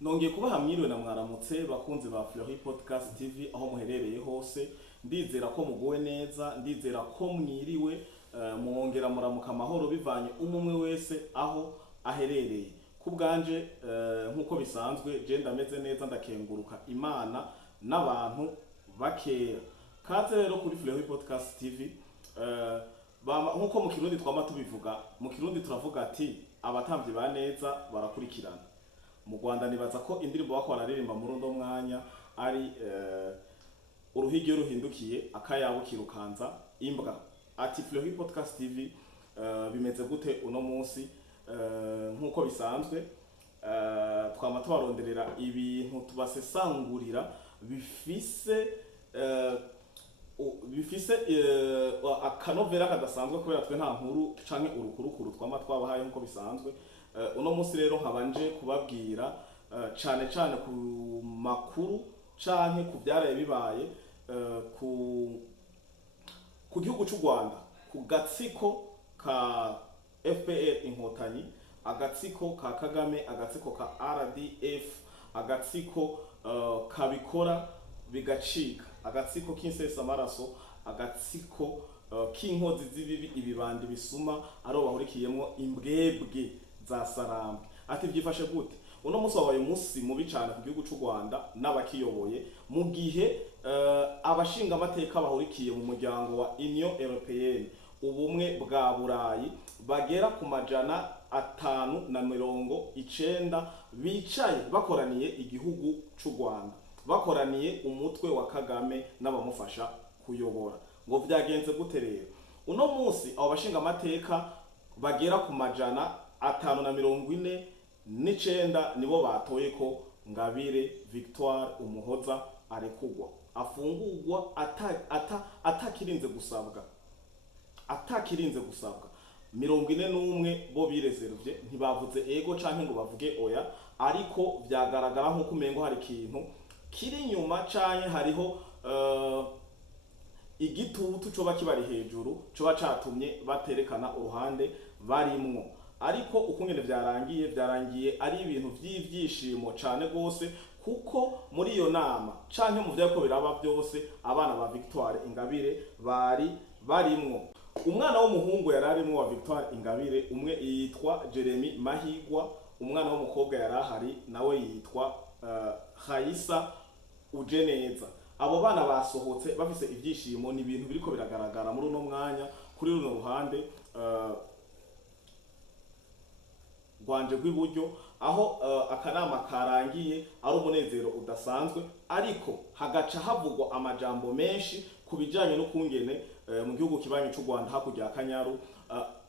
Nongeye kubaha mwiriwe na mwaramutse bakunzi ba Fleury Podcast TV aho muherereye hose. Ndizera ko muguwe neza, ndizera ko mwiriwe, mwongera muramuka amahoro bivanye umwe wese aho aherereye. Kubganje nkuko bisanzwe je ndameze neza, ndakenguruka Imana n'abantu bakeya. Kaze rero kuri Fleury Podcast TV, nkuko mu Kirundi twama tubivuga, mu Kirundi turavuga ati abatamvyi ba neza barakurikirana. Mu Rwanda nibaza ko indirimbo bako bararirimba muri uno mwanya ari uruhigi ruhindukiye akayabo kirukanza imbwa. Ati Fleury Podcast TV bimeze gute uno munsi? Nkuko bisanzwe twama tubaronderera ibintu tubasesangurira bifise akanovera kadasanzwe kubera twe nta nkuru canke urukurukuru twama twabahaye nkuko bisanzwe. Uno munsi rero nkabanje kubabwira cane ku makuru canke ku byaraye bibaye ku gihugu cy'u Rwanda, ku gatsiko ka FPR inkotanyi, agatsiko ka Kagame, agatsiko ka RDF, agatsiko kabikora bigacika, agatsiko k'insesa amaraso, agatsiko k'inkozi z'ibibi, ibibandi bisuma aro bahurikiyemo imbwebwe za Sarambwe. Ati byifashe gute? Uno munsi wabaye umunsi mubi cyane ku gihugu cy'u Rwanda n'abakiyoboye, mu gihe abashinga amateka bahurikiye mu muryango wa Union Européenne, ubumwe bwa Burayi, bagera ku 590 bicaye bakoraniye igihugu cy'u Rwanda, bakoraniye umutwe wa Kagame n'abamufasha kuyobora. Ngo byagenze gute rero? Uno munsi abo bashinga amateka bagera ku 549 nibo batoye ko Ngabire Victoire Umuhoza arekugwa, afungurwa atakirinze gusabwa, 41 bo bireservye, ntibavuze ego canke ngo bavuge oya, ariko vyagaragara nko kumengo hari ikintu kiri nyuma canke hariho igitutu coba kibari hejuru coba catumye baterekana uruhande barimwo. Ariko ukungene vyarangiye ari ibintu vy'ivyishimo cane gose, kuko muri iyo nama canke mu vyako biraba byose abana ba Victoire Ingabire barimwo. Umwana w'umuhungu yararimwo wa Victoire Ingabire, umwe yitwa Jeremy Mahigwa, umwana w'umukobwa yarahari nawe yitwa Khaisa Ujeneza. Abo bana basohotse bafise ivyishimo, ni ibintu biriko biragaragara muri uno mwanya kuri runo ruhande rwanje rw'iburyo, aho akanama karangiye ari umunezero udasanzwe, ariko hagaca havugwa amajambo menshi kubijanye n'ukungene mu gihugu kibanyi cy'u Rwanda hakurya Akanyaru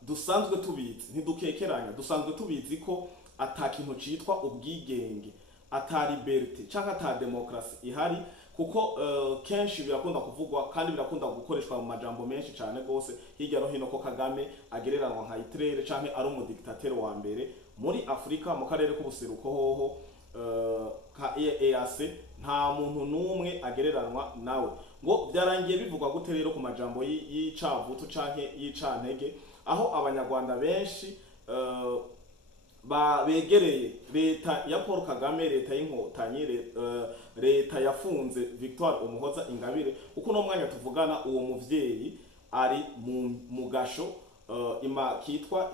dusanzwe tubizi, ntidukekeranya, dusanzwe tubizi ko atakintu citwa ubwigenge, ata liberté canke ata demokrasi ihari, kuko kenshi birakunda kuvugwa kandi birakunda gukoreshwa mu majambo menshi cyane gose hirya no hino ko Kagame agereranwa nka Hitler canke ari umudiktateur wa mbere muri Afrika, mu karere k'ubuseruko hoho ka EAC nta muntu numwe agereranwa nawe. Ngo byarangiye bivugwa gute rero ku majambo y'icavutu canke y'icantege, aho abanyarwanda benshi begereye leta ya Paul Kagame, leta y'inkotanyi, leta yafunze Victoire Umuhoza Ingabire, kuko no mwanya tuvugana uwo muvyeyi ari mu gasho kitwa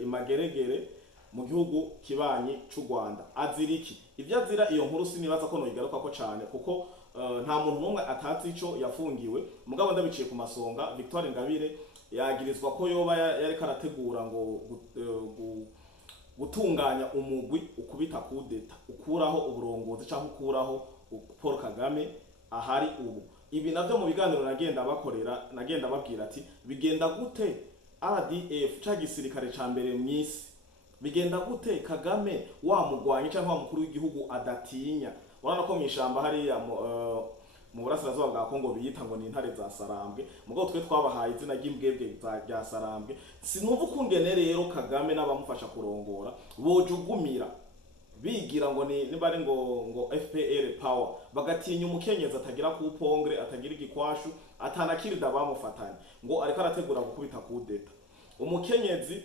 Imageregere mu gihugu kibanyi cy'u Rwanda. Aziriki ivyo azira, iyo nkuru sinibaza ko noyigaruka ko cyane, kuko nta muntu numwe atazi ico yafungiwe. Mugabo ndabiciye ku masonga, Victoire Ingabire yagirizwa ko yoba yari karategura ngo gutunganya umugwi ukubita kudeta, ukuraho uburongozi cyangwa ukuraho Paul Kagame ahari ubu. Ibi navyo mu biganiro nagenda babwira ati bigenda gute RDF ca gisirikare ca mbere mw'isi, bigenda gute Kagame wa mugwanyi cyangwa wa mukuru w'igihugu adatinya. Urabona ko mwishamba hariya mu burasirazuba bwa Kongo biyita ngo ni intare za Sarambwe, mugabo twe twabahaye izina ry'imbwebwe za Sarambwe. Sinumva ukungene rero Kagame n'abamufasha kurongora bojugumira bigira ngo nibare ngo FPR power, bagatinya umukenyezi atagira ku pongre, atagira igikwashu, atanakirida bamufatanye, ngo ariko arategura gukubita kudeta. Umukenyezi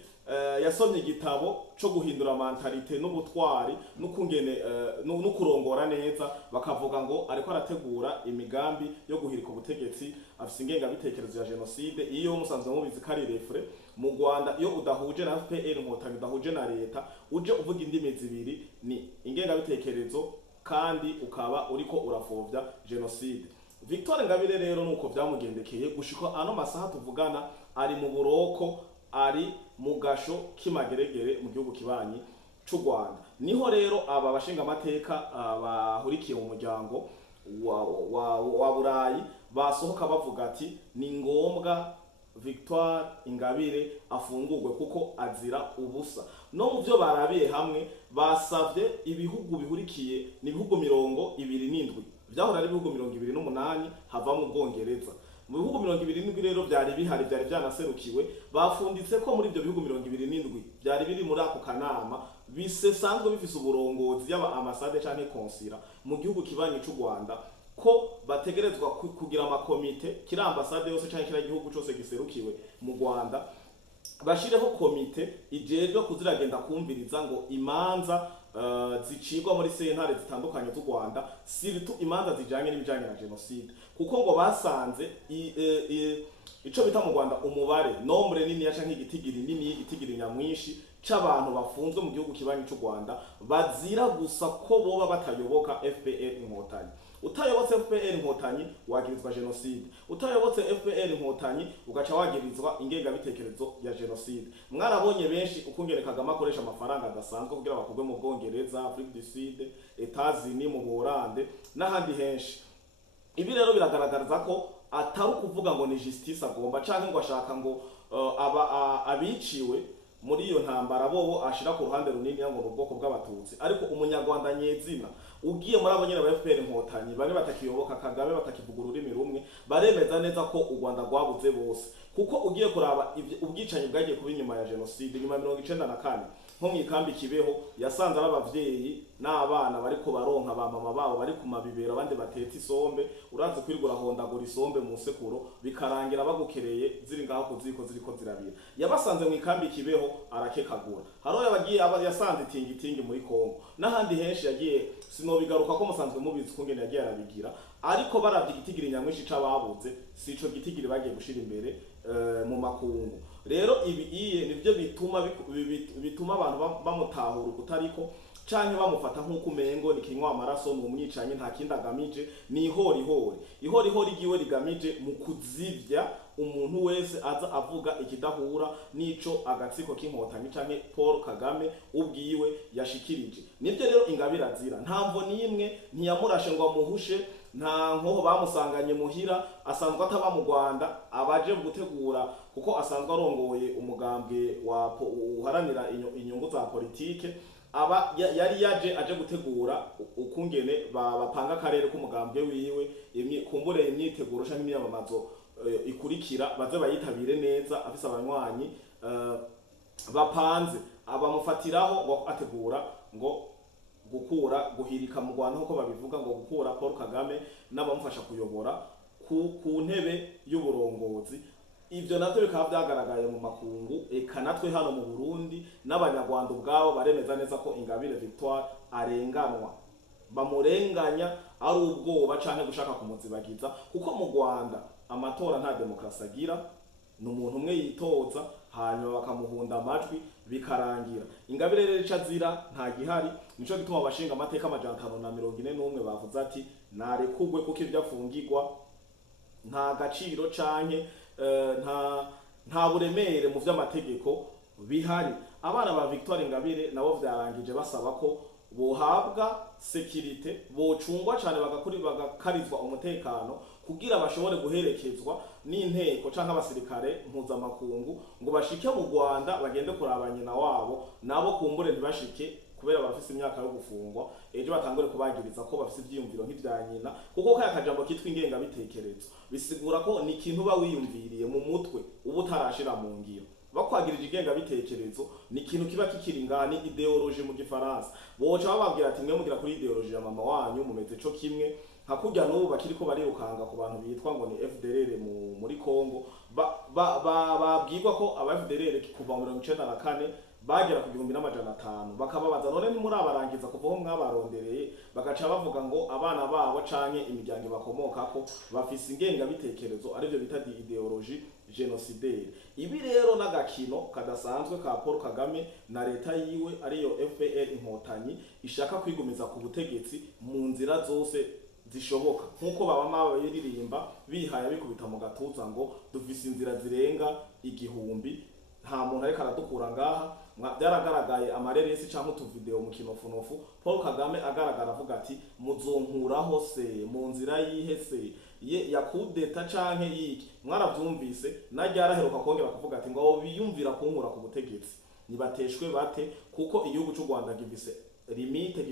yasomye igitabo cyo guhindura mentalite n'ubutwari n'ukungene no kurongora neza, bakavuga ngo ariko arategura imigambi yo guhirika ubutegetsi, afise ingengabitekerezo ya jenoside. Iyo musanzwe mubizi ko ari refre mu Rwanda, iyo udahuje na FPR Inkotanyi, udahuje na leta, uje uvuga indimi zibiri, ni ingengabitekerezo kandi ukaba uriko urafovya jenoside. Victoire Ingabire rero nuko byamugendekeye gushika ano masaha tuvugana, ari mu buroko, ari mu gasho k'imageregere mu gihugu kibanyi c'u Rwanda. Niho rero aba bashinga amateka bahurikiye mu muryango wa Burayi basohoka bavuga ati ni ngombwa Victoire Ingabire afungurwe kuko azira ubusa. No mu byo barabiye hamwe basavye ibihugu bihurikiye ni ibihugu 27, vyahora ari ibihugu 28 havamo Ubwongereza. Mu bihugu 27 rero byari bihari, byari byanaserukiwe, bafunditse ko muri ibyo bihugu 27 byari biri muri ako kanama bisesanzwe bifise uburongozi y'aba ambassade canke konsira mu gihugu kibanyi c'u Rwanda, ko bategerezwa kugira amakomite kira ambassade yose canke kira gihugu cyose giserukiwe mu Rwanda, bashireho komite ijejwe kuziragenda kumviriza ngo imanza zicirwa muri sentare zitandukanye z'u Rwanda, siritu imanza zijanye n'ibijanye na jenoside, kuko ngo basanze ico bita mu Rwanda umubare nombre nini ya canke igitigiri nyamwinshi c'abantu bafunzwe mu gihugu kibanyi c'u Rwanda bazira gusa ko boba batayoboka FPR Inkotanyi. Utayobotse FPR Inkotanyi wagirizwa jenoside, utayobotse FPR Inkotanyi ugaca wagirizwa ingengabitekerezo ya jenoside. Mwarabonye benshi ukungene Kagame akoresha amafaranga adasanzwe kugira bakugwe mu Bwongereza, Afrique du Sud, Etats-Unis, mu Buholande n'ahandi henshi. Ibi rero biragaragaza ko atari kuvuga ngo ni justice agomba canke ngo ashaka ngo abiciwe muri iyo ntambara bobo ashira ku ruhande runini ngo ubwoko bw'abatutsi, ariko umunyarwanda nyezina ugiye muri abo nyene ba FPR Inkotanyi bari batakiyoboka Kagame, batakivuga ururimi rumwe, baremeza neza ko u Rwanda rwabuze bose. Kuko ugiye kuraba ubwicanyi bwagiye kuba inyuma ya jenoside, nyuma ya 1994 nko mu ikambi Kibeho yasanze abavyeyi n'abana bariko baronka ba mama babo bari ku mabibero, abandi batetse isombe, urazi kwirigura hondagura isombe mu sekuro bikarangira bagukereye ziri ngaho kuziko ziriko zirabira. Yabasanze mu ikambi Kibeho arakekagura. Haro yabagiye yasanze tingitingi muri Kongo n'ahandi henshi yagiye, sinobigaruka ko musanzwe mubizi kungene yagiye arabigira, ariko baravye igitigiri nyamwinshi c'ababuze sico gitigiri bagiye gushira imbere mu makungu. Rero ibi nivyo bituma abantu bamutahura kutariko canke bamufata nk'uko umengo ni kinywa amaraso mu mwicanyi, nta kindi agamije, ni ihorihori giwe rigamije mu kuzivya umuntu wese aza avuga ikidahura nico agatsiko k'Inkotanyi canke Paul Kagame ubwiwe yashikirije. Nivyo rero Ingabire azira, ntamvo nimwe ntiyamurashe ngo amuhushe, nta nkoho bamusanganye muhira, asanzwe ataba mu Rwanda, abaje gutegura kuko asanzwe arongoye umugambwe uharanira inyungu za politike, yari yaje aje gutegura ukungene bapanga akarere k'umugambwe wiwe, kumbure imyiteguro canke imyamamazo ikurikira baze bayitabire neza, afise abanywanyi bapanze, abamufatiraho ngo ategura ngo guhirika mu Rwanda nkuko babivuga, ngo gukura Paul Kagame n'abamufasha kuyobora ku ntebe y'uburongozi. Ivyo navyo bikaba byagaragaye mu makungu, eka natwe hano mu Burundi n'abanyarwanda ubwabo baremeza neza ko Ingabire Victoire arenganwa, bamurenganya ari ubwoba canke gushaka kumuzibagiza, kuko mu Rwanda amatora nta demokrasi agira, n'umuntu umwe yitoza hanyuma bakamuhunda amajwi bikarangira. Ingabire rero icazira nta gihari, nico gituma abashinga amateka 541 bavuze ati narekugwe kuko ivyo afungirwa nta gaciro canke nta buremere mu vy'amategeko bihari. Abana ba Victoire Ingabire nabo vyarangije basaba ko bohabwa security, bocungwa cyane bagakarizwa umutekano kugira bashobore guherekezwa n'inteko canke abasirikare mpuzamakungu ngo bashike mu Rwanda bagende kuraba nyina wabo, nabo kumbure ntibashike kubera bafise imyaka yo gufungwa, ejo batangure kubagiriza ko bafise ivyiyumviro nk'ivya nyina, kuko kaya kajambo kitwa ingengabitekerezo bisigura ko ni ikintu ba wiyumviriye mu mutwe ubu utarashira mu ngiro. bakwagirije igengabitekerezo ni ikintu kiba kikiri ngani ideologie mu gifaransa boca bababwira ati mwe mugira kuri ideologie ya mama wanyu mumeze co kimwe nka kurya n'ubu bakiriko barirukanga ku bantu bitwa ngo ni FDLR muri Congo babwirwa ko aba FDLR kuva mu 1994 bagera ku 1500 bakababaza none ni muri abarangiza kuva aho mwabarondereye bagaca bavuga ngo abana babo canke imiryango bakomokako bafise ingengabitekerezo arivyo bita ideologie genocidaire. Ibi rero n'agakino kadasanzwe ka Paul Kagame na leta yiwe ariyo FPR inkotanyi ishaka kwigumiza ku butegetsi mu nzira zose zishoboka nkuko baba biririmba bihaya bikubita mu gatuza ngo dufise inzira zirenga igihumbi nta muntu ariko aradukura ngaha. Byaragaragaye amareresi cyangwa utuvideo mu kinofunofu Paul Kagame agaragara avuga ati muzonkuraho se mu nzira yihe se ya kudeta canke yiki mwaravyumvise najyaraheruka kongera kuvuga ati ngo biyumvira kunkura ku butegetsi nibateshwe bate kuko igihugu cy'u Rwanda gifise limite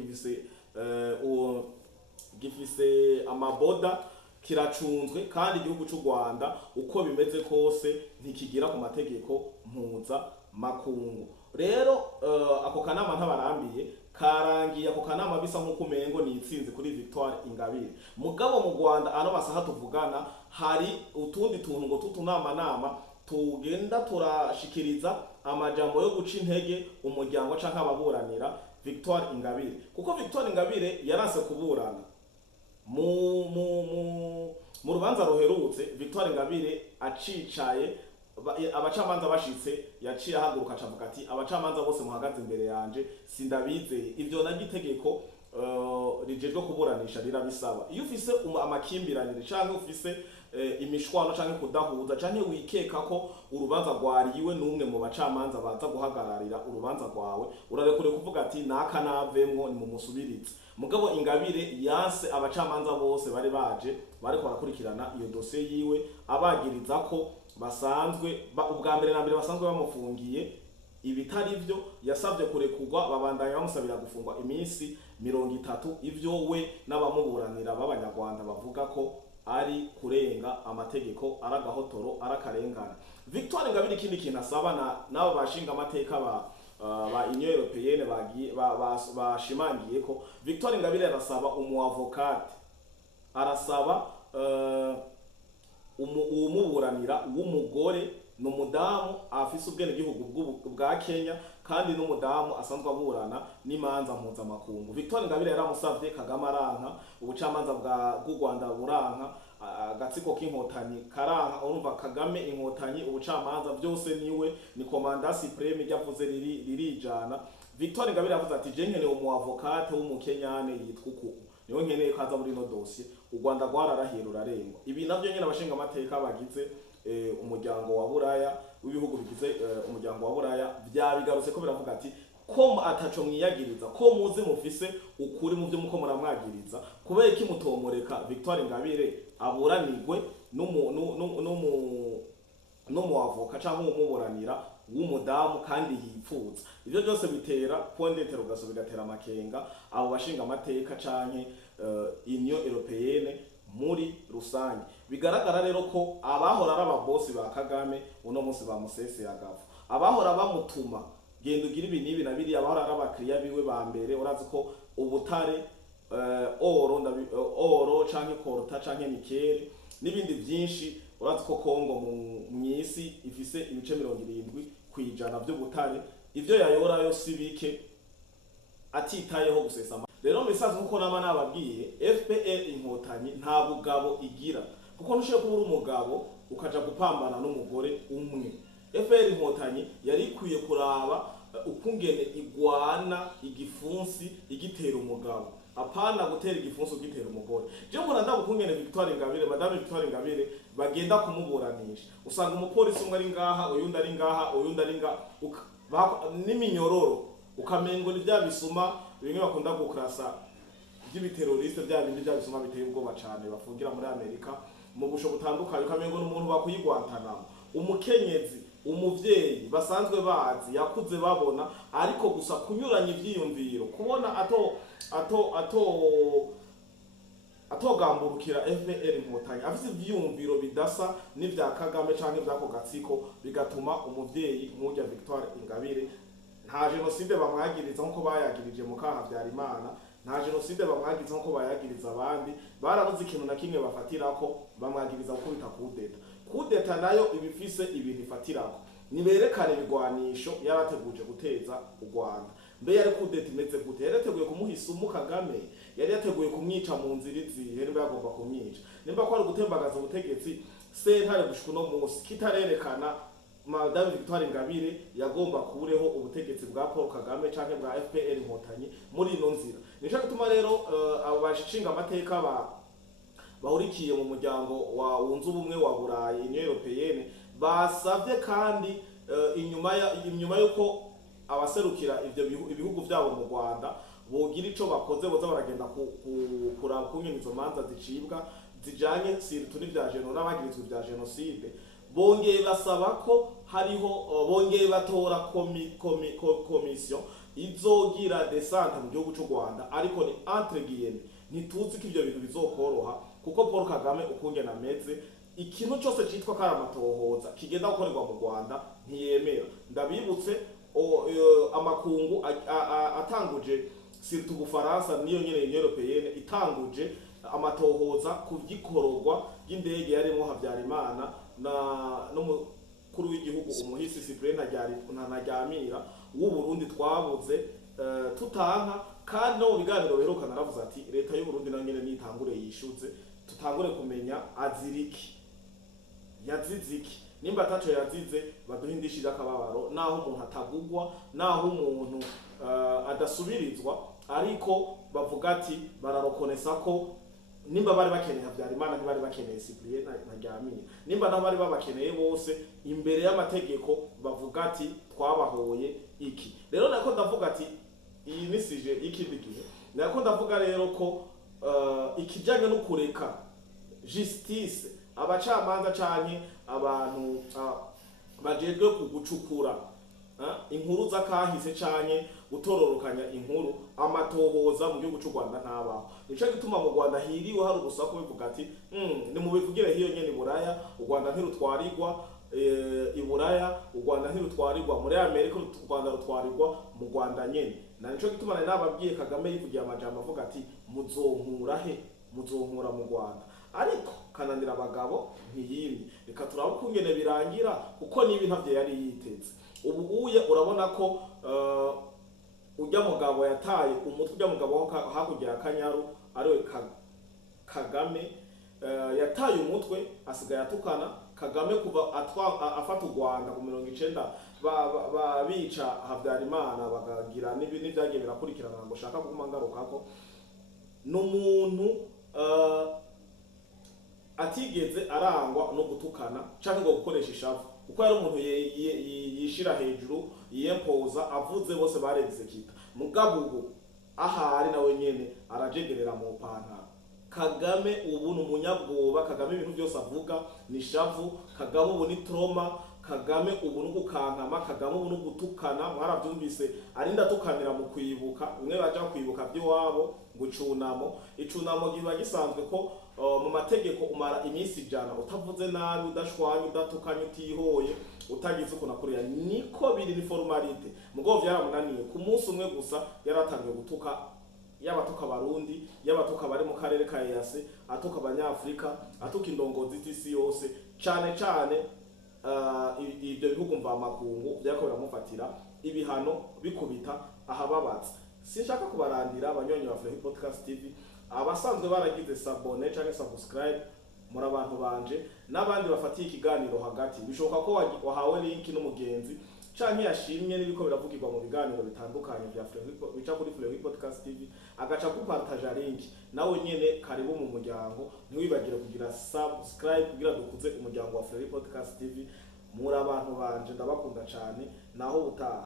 gifise amaboda kiracunzwe kandi igihugu cy'u Rwanda uko bimeze kose ntikigira ku mategeko mpuza makungu. Rero ako kanama ntabarambiye karangiye ako kanama bisa nk'uko umengo ni itsinzi kuri Victoire Ingabire mugabo mu Rwanda ano masaha tuvugana hari utundi tuntu ngo tutunama tugenda turashikiriza amajambo yo guca intege umuryango canke ababuranira Victoire Ingabire kuko Victoire Ingabire yaranse kuburana mu rubanza ruherutse. Victoire Ingabire acicaye abacamanza bashitse yaciye ahaguruka acavuga ati abacamanza bose muhagaze imbere yanje sindabizeye ivyo nagitegeko rijejwe kuburanisha rirabisaba. Iyo ufise amakimbirane canke ufise imishwano canke kudahuza canke wikeka ko urubanza rwariwe n'umwe mu bacamanza baza guhagararira urubanza rwawe urarekure kuvuga ati naka navemwo ni mu musubirize. Mugabo Ingabire yanse abacamanza bose bari baje bariko barakurikirana iyo dossier yiwe abagiriza ko basanzwe ubwa mbere na mbere basanzwe bamufungiye ibitari byo yasabye kurekurwa babandanya bamusabira gufungwa iminsi 30 ivyo we n'abamuburanira b'abanyarwanda bavuga ko ari kurenga amategeko aragahotoro arakarengana. Victoire Ingabire ikindi kintu asaba n'abo bashinga amateka ba Union Européenne bashimangiye ko Victoire Ingabire arasaba umuavocate arasaba umuburanira w'umugore n'umudamu afise ubwene gihugu bwa Kenya kandi n'umudamu asanzwe aburana n'imanza mpuzamakungu. Victoire Ingabire yaramusavye Kagame aranka ubucamanza bw'u Rwanda buranka agatsiko k'inkotanyi karanka urumva Kagame inkotanyi ubucamanza byose niwe ni komanda supreme ryavuze ririjana. Victoire Ingabire yavuze ati je nkeneye umuavocate w'umukenyane yitwa uku niwe nkeneye kaza muri no dossier u Rwanda rwararahira rurarengwa. Ibi navyo nyine abashinga amateka bagize umuryango wa Buraya w'ibihugu bigize umuryango wa Buraya byabigarutse ko biravuga ati ko ataco mwiyagiriza ko muzi mufise ukuri mu byo muko muramwagiriza kubera iki mutomoreka Victoire Ingabire aburanirwe no avoka cyangwa umuburanira w'umudamu kandi yipfuza. Ivyo byose bitera point d'interrogation bigatera amakenga abo bashinga amateka canke Union Européenne muri rusange. Bigaragara rero ko abahora ari ababosi ba Kagame uno munsi bamuseseye agafu, abahora bamutuma genda ugira ibi nibi na biri, abahora ari abakiriya biwe ba mbere. Urazi ko ubutare oro canke korta canke nikere n'ibindi byinshi, urazi ko Kongo mu isi ifise ibice 70% by'ubutare, ivyo yayora yo sibike atitayeho gusesa. Rero misazi nkuko nama nababwiye FPR inkotanyi nta bugabo igira, kuko ntushiye kubura umugabo ukaja gupambana n'umugore umwe. FPR inkotanyi yari ikwiye kuraba ukungene igwana igifunsi igitera umugabo, apana gutera igifunsi ugitera umugore. Je mbona ndabukungene Victoire Ingabire, madame Victoire Ingabire bagenda kumuburanisha, usanga umupolisi umwe ari ngaha uyundi ari ngaha uyundi ari ngaha n'iminyororo ukamengo ni bya bisuma bimwe bakunda gukrasa by'ibiteroriste bya bindi bya bisuma biteye ubwoba cyane bafungira muri Amerika mu busho butandukanye, ukamengo n'umuntu bakuyigwantanamo, umukenyezi umuvyeyi basanzwe bazi yakuze babona, ariko gusa kunyuranya ivyiyumviro kubona atogamburukira FPR Inkotanyi afise ivyiyumviro bidasa n'ivya Kagame canke ivyako gatsiko bigatuma umuvyeyi nk'urya Victoire Ingabire nta genocide bamwagiriza nko bayagirije mu kaha Habyarimana, nta genocide bamwagiriza nko bayagiriza abandi, barabuze ikintu na kimwe bafatirako bamwagiriza gukubita kudeta. Kudeta nayo ibifise ibintu ifatirako, niberekane ibigwanisho yarateguje guteza u Rwanda. Mbe yari kudeta imeze gute? Yari yateguye kumuha isumu Kagame, yari yateguye kumwica mu nzira izihe, nimba yagomba kumwica, nimba ko ari gutembagaza ubutegetsi sentare gushika uno munsi kitarerekana Madame Victoire Ingabire yagomba kureho ubutegetsi bwa Paul Kagame canke bwa FPR Inkotanyi muri ino nzira. Nico gituma rero abo bashinga amateka bahurikiye mu muryango wa wunze ubumwe wa Burayi Union Européenne basavye kandi inyuma yuko abaserukira ivyo ibihugu vyabo mu Rwanda bogira ico bakoze boza baragenda kuraba kunye izo manza zicibwa zijanye siritu n'ivya n'abagirizwe vya genocide, bongeye basaba ko hariho bongeye batora komisiyo izogira desante mu gihugu cy'u Rwanda, ariko ni entre guillemets ntituzi ko ivyo bintu bizokoroha kuko Paul Kagame ukungena ameze ikintu cyose citwa karamatohoza kigenda gukorerwa mu Rwanda ntiyemera. Ndabibutse amakungu atanguje siritu Bufaransa niyo nyene Union Européenne itanguje amatohoza ku gikororwa y'indege yarimo Habyarimana n'umukuru w'igihugu umuhisi Cyprien Ntaryamira w'u Burundi twabuze tutanka, kandi no mu biganiro biheruka naravuze ati leta y'u Burundi nayo nyene nitangure yishuze tutangure kumenya aziriki yaziziki, nimba ataco yazize baduhindishije akababaro, naho umuntu atagugwa, naho umuntu adasubirizwa, ariko bavuga ati bararokonesa ko nimba bari bakeneye Habyarimana ntibari bakeneye Cyprien Ntaryamira, nimba nabo bari babakeneye bose imbere y'amategeko bavuga ati twabahoye iki. Rero nako ndavuga ati iyi nisije ikindi gihe, nako ndavuga rero ko ikijanye no kureka justice abacamanza canke abantu bajejwe kugucukura inkuru z'akahise canke gutororokanya inkuru amatohoza mu gihugu cy'u Rwanda ntabaho. Nico gituma mu Rwanda hiriwe hari ubusako bivuga ati ni mu bivugire hiyo nyene Buraya u Rwanda ntirutwarirwa i Buraya, u Rwanda ntirutwarirwa muri Amerika, u Rwanda rutwarirwa mu Rwanda nyene. Na nico gituma nari nababwiye Kagame yivugiye amajambo avuga ati muzonkura he, muzonkura mu Rwanda, ariko kananira abagabo ntiyimye. Reka turabe ukungene birangira kuko nibi ntavyo yari yiteze. Ubu uye urabona ko ujya mugabo yataye umutwe, ujya mugabo hakurya ya Kanyaru ariwe Kagame yataye umutwe asigaye atukana Kagame kuva afata u Rwanda ku 90 bica Habyarimana bagagira n'ibindi byagiye birakurikirana ngo shaka kuguma ngarukako n'umuntu atigeze arangwa no gutukana canke ngo gukoresha ishavu, kuko yari umuntu yishira hejuru yiyempoza avuze bose barenze kita. Mugabo ubu ahari nawe nyene arajegerera mu pantaro. Kagame ubu n'umunyabwoba, Kagame ibintu byose avuga ni shavu, Kagame ubu ni trauma, Kagame ubu n'ugukankama, Kagame ubu n'ugutukana. Mwarabyumvise arinda tukanira mu kwibuka, bimwe baja kwibuka by'iwabo gucunamo. Icunamo giba gisanzwe ko mu mategeko umara iminsi 100 utavuze nabi, udashwanye, udatukanye, utihoye, utagize uko nakuriya. Niko biri ni formalite. Mugo vyaramunaniye ku munsi umwe gusa yaratangiye gutuka, yabatuka Barundi, yabatuka bari mu karere ka EAC, atuka abanyafrika, atuka indongozi z'isi yose, cane ibyo bihugu mva makungu byako biramufatira ibihano bikubita ahababatse. Sinshaka kubarandira abanyonyi ba Flehi Podcast TV, abasanzwe baragize sabone canke subscribe muri abantu banje, n'abandi bafatiye ikiganiro hagati bishoboka ko wahawe link n'umugenzi canke yashimye n'ibiko biravugirwa mu biganiro bitandukanye bya Flehi bica kuri Flehi Podcast TV, agaca kupartager link. Nawe nyene karibu mu muryango, ntiwibagire kugira subscribe kugira dukuze umuryango wa Flehi Podcast TV. Muri abantu banje ndabakunda cyane, naho utaha.